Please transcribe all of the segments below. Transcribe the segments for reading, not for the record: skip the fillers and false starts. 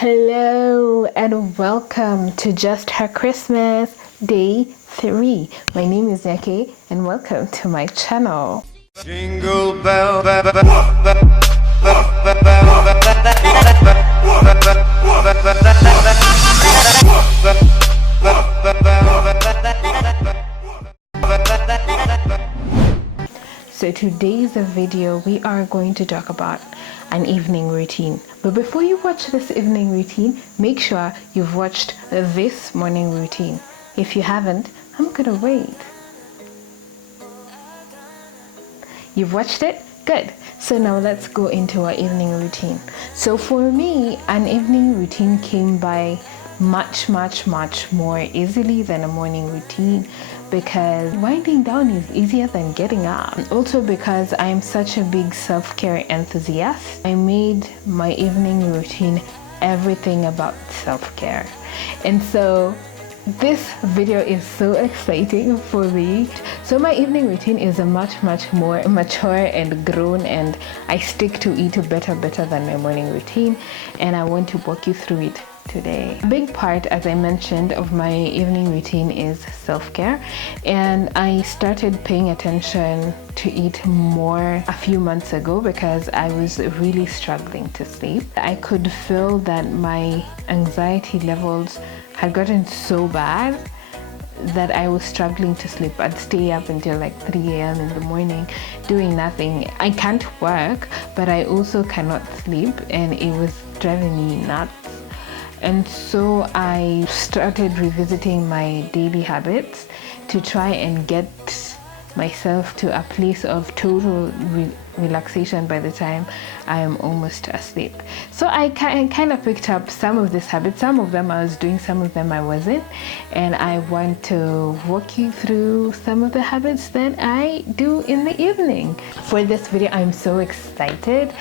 Hello and welcome to Just Her Christmas Day 3. My name is Nyake and welcome to my channel. Jingle bell, So today's video we are going to talk about an evening routine. But before you watch this evening routine, make sure you've watched this morning routine. If you haven't, I'm gonna wait. You've watched it? Good. So now let's go into our evening routine. So for me, an evening routine came by much more easily than a morning routine, because winding down is easier than getting up. Also because I'm such a big self-care enthusiast, I made my evening routine everything about self-care. And so this video is so exciting for me. So my evening routine is a much more mature and grown, and I stick to it better than my morning routine, and I want to walk you through it today. A big part, as I mentioned, of my evening routine is self-care, and I started paying attention to it more a few months ago because I was really struggling to sleep. I could feel that my anxiety levels had gotten so bad that I was struggling to sleep. I'd stay up until like 3 a.m. in the morning doing nothing. I can't work, but I also cannot sleep, and it was driving me nuts. And so I started revisiting my daily habits to try and get myself to a place of total relaxation by the time I am almost asleep. So I kind of picked up some of these habits. Some of them I was doing, some of them I wasn't, and I want to walk you through some of the habits that I do in the evening. For this video, I'm so excited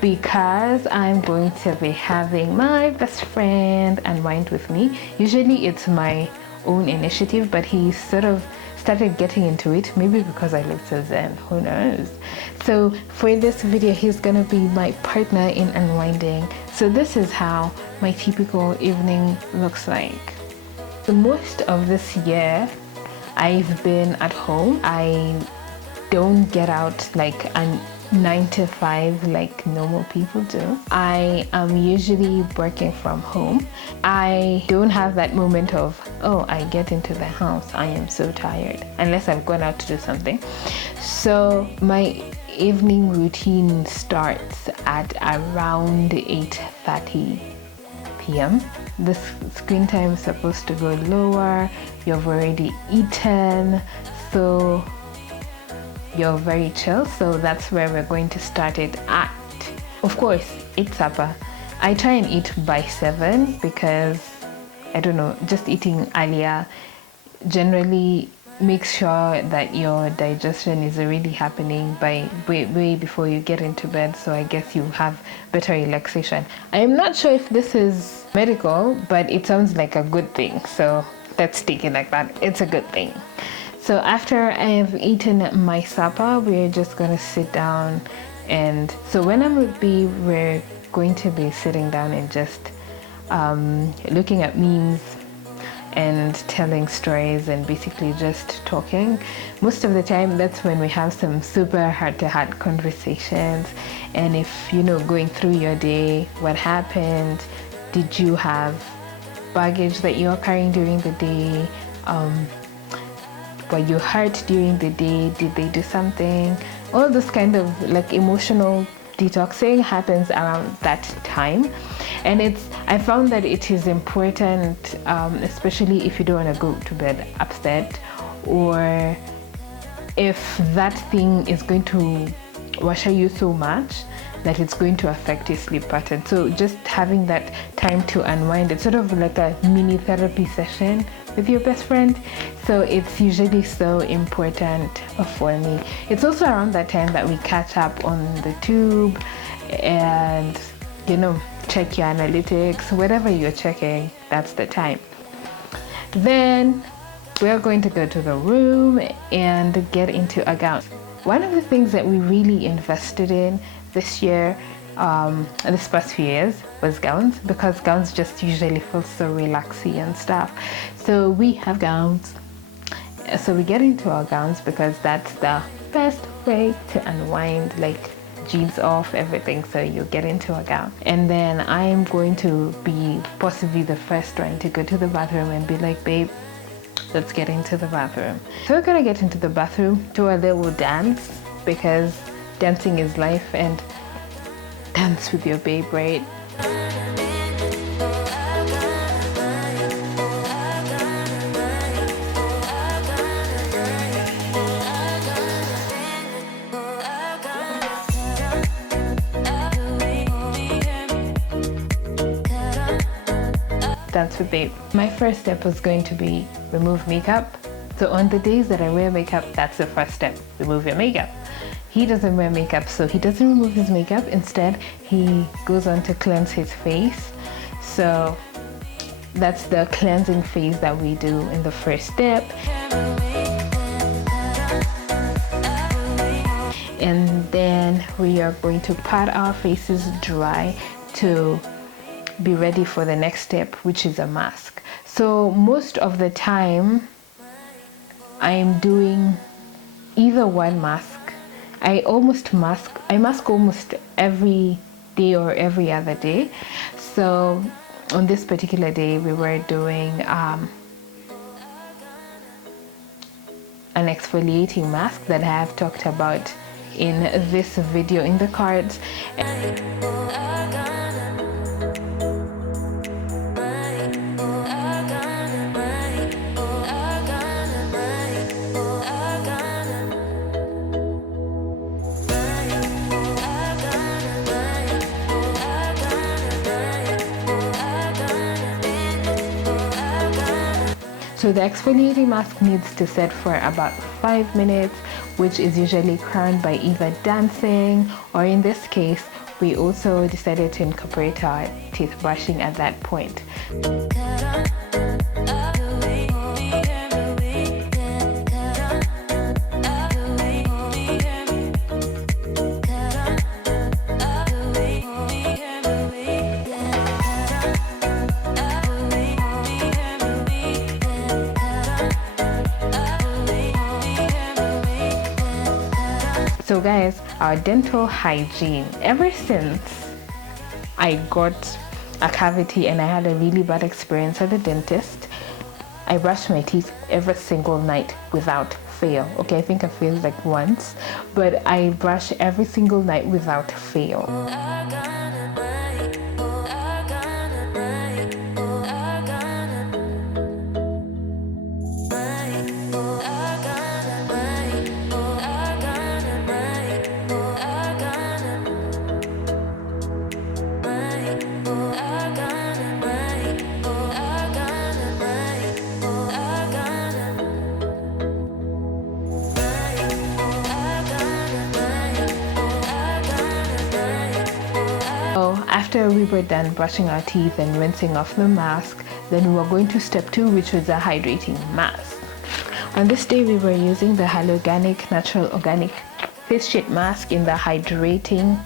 because I'm going to be having my best friend unwind with me. Usually it's my own initiative, but he sort of started getting into it, maybe because I look so zen, who knows. So for this video, he's gonna be my partner in unwinding. So this is how my typical evening looks like. The most of this year I've been at home. I don't get out like a 9 to 5 like normal people do. I am usually working from home. I don't have that moment of, oh, I get into the house, I am so tired, unless I've gone out to do something. So my evening routine starts at around 8:30 p.m. The screen time is supposed to go lower. You've already eaten, so you're very chill. So that's where we're going to start it at. Of course, eat supper. I try and eat by 7 because, I don't know, just eating earlier generally makes sure that your digestion is already happening by way before you get into bed. So I guess you have better relaxation. I am not sure if this is medical, but it sounds like a good thing. So let's take it like that. It's a good thing. So after I have eaten my supper, we're just gonna sit down, and so when I'm with B, we're going to be sitting down and just looking at memes and telling stories and basically just talking. Most of the time, that's when we have some super heart-to-heart conversations. And if, you know, going through your day, what happened, did you have baggage that you're carrying during the day, were you hurt during the day, did they do something? All this kind of like emotional detoxing happens around that time. And I found that it is important, especially if you don't want to go to bed upset, or if that thing is going to washer you so much that it's going to affect your sleep pattern. So just having that time to unwind, it's sort of like a mini therapy session with your best friend. So it's usually so important for me. It's also around that time that we catch up on the tube and, you know, check your analytics, whatever you're checking, that's the time. Then we're going to go to the room and get into a gown. One of the things that we really invested in this year this past few years was gowns, because gowns just usually feel so relaxing and stuff. So we have gowns. So we get into our gowns because that's the best way to unwind, like jeans off, everything. So you get into a gown, and then I'm going to be possibly the first one to go to the bathroom and be like, babe, let's get into the bathroom. So we're gonna get into the bathroom, do a little dance, because dancing is life, and dance with your babe, right? Dance with babe. My first step was going to be remove makeup. So on the days that I wear makeup, that's the first step, remove your makeup. He doesn't wear makeup, so he doesn't remove his makeup. Instead, he goes on to cleanse his face. So that's the cleansing phase that we do in the first step. And then we are going to pat our faces dry to be ready for the next step, which is a mask. So most of the time I'm doing either one mask. I mask almost every day or every other day. So on this particular day we were doing an exfoliating mask that I have talked about in this video in the cards. So the exfoliating mask needs to set for about 5 minutes, which is usually crowned by either dancing, or in this case, we also decided to incorporate our teeth brushing at that point. So guys, our dental hygiene, ever since I got a cavity and I had a really bad experience at the dentist, I brush my teeth every single night without fail. Okay, I think I failed like once, but I brush every single night without fail. After we were done brushing our teeth and rinsing off the mask, then we were going to step 2, which was a hydrating mask. On this day, we were using the Hyaluronic Natural Organic Face Sheet Mask in the hydrating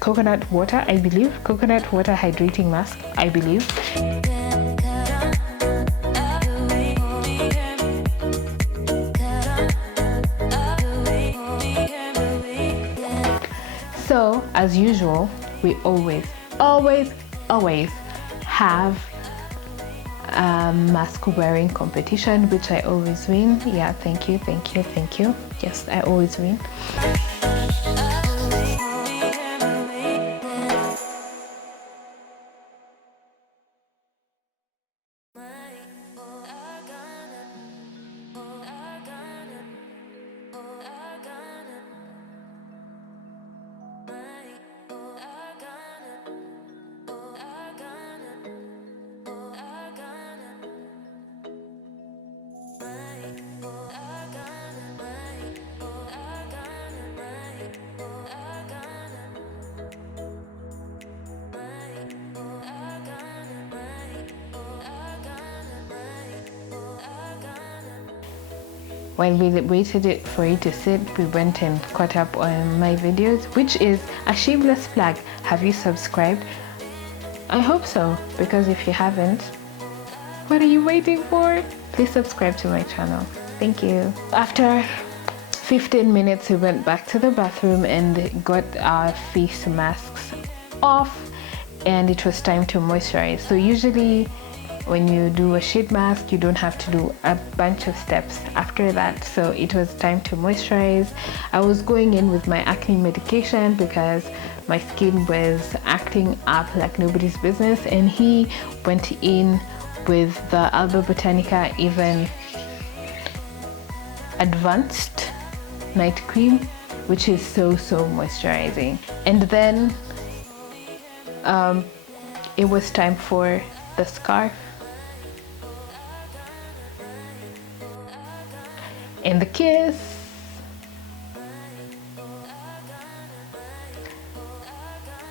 coconut water, I believe. Coconut water hydrating mask, I believe. So, as usual, we always have a mask wearing competition, which I always win. Yeah, thank you. Yes, I always win. while we waited for it to sit, we went and caught up on my videos, which is a shameless plug. Have you subscribed? I hope so, because if you haven't, what are you waiting for? Please subscribe to my channel. Thank you. After 15 minutes, we went back to the bathroom and got our face masks off, and it was time to moisturize. So usually when you do a sheet mask, you don't have to do a bunch of steps after that. So it was time to moisturize. I was going in with my acne medication because my skin was acting up like nobody's business, and he went in with the Alba Botanica Even Advanced Night Cream, which is so moisturizing. And then it was time for the scarf and the kiss.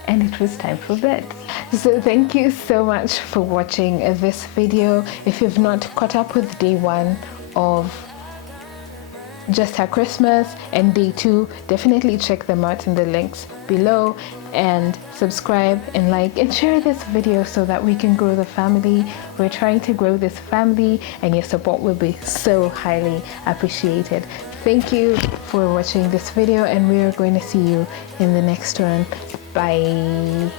And it was time for bed. So thank you so much for watching this video. If you've not caught up with day 1 of Just Her Christmas and day 2, definitely check them out in the links below, and subscribe and like and share this video so that we can grow the family. We're trying to grow this family, and your support will be so highly appreciated. Thank you for watching this video, and we are going to see you in the next one. Bye.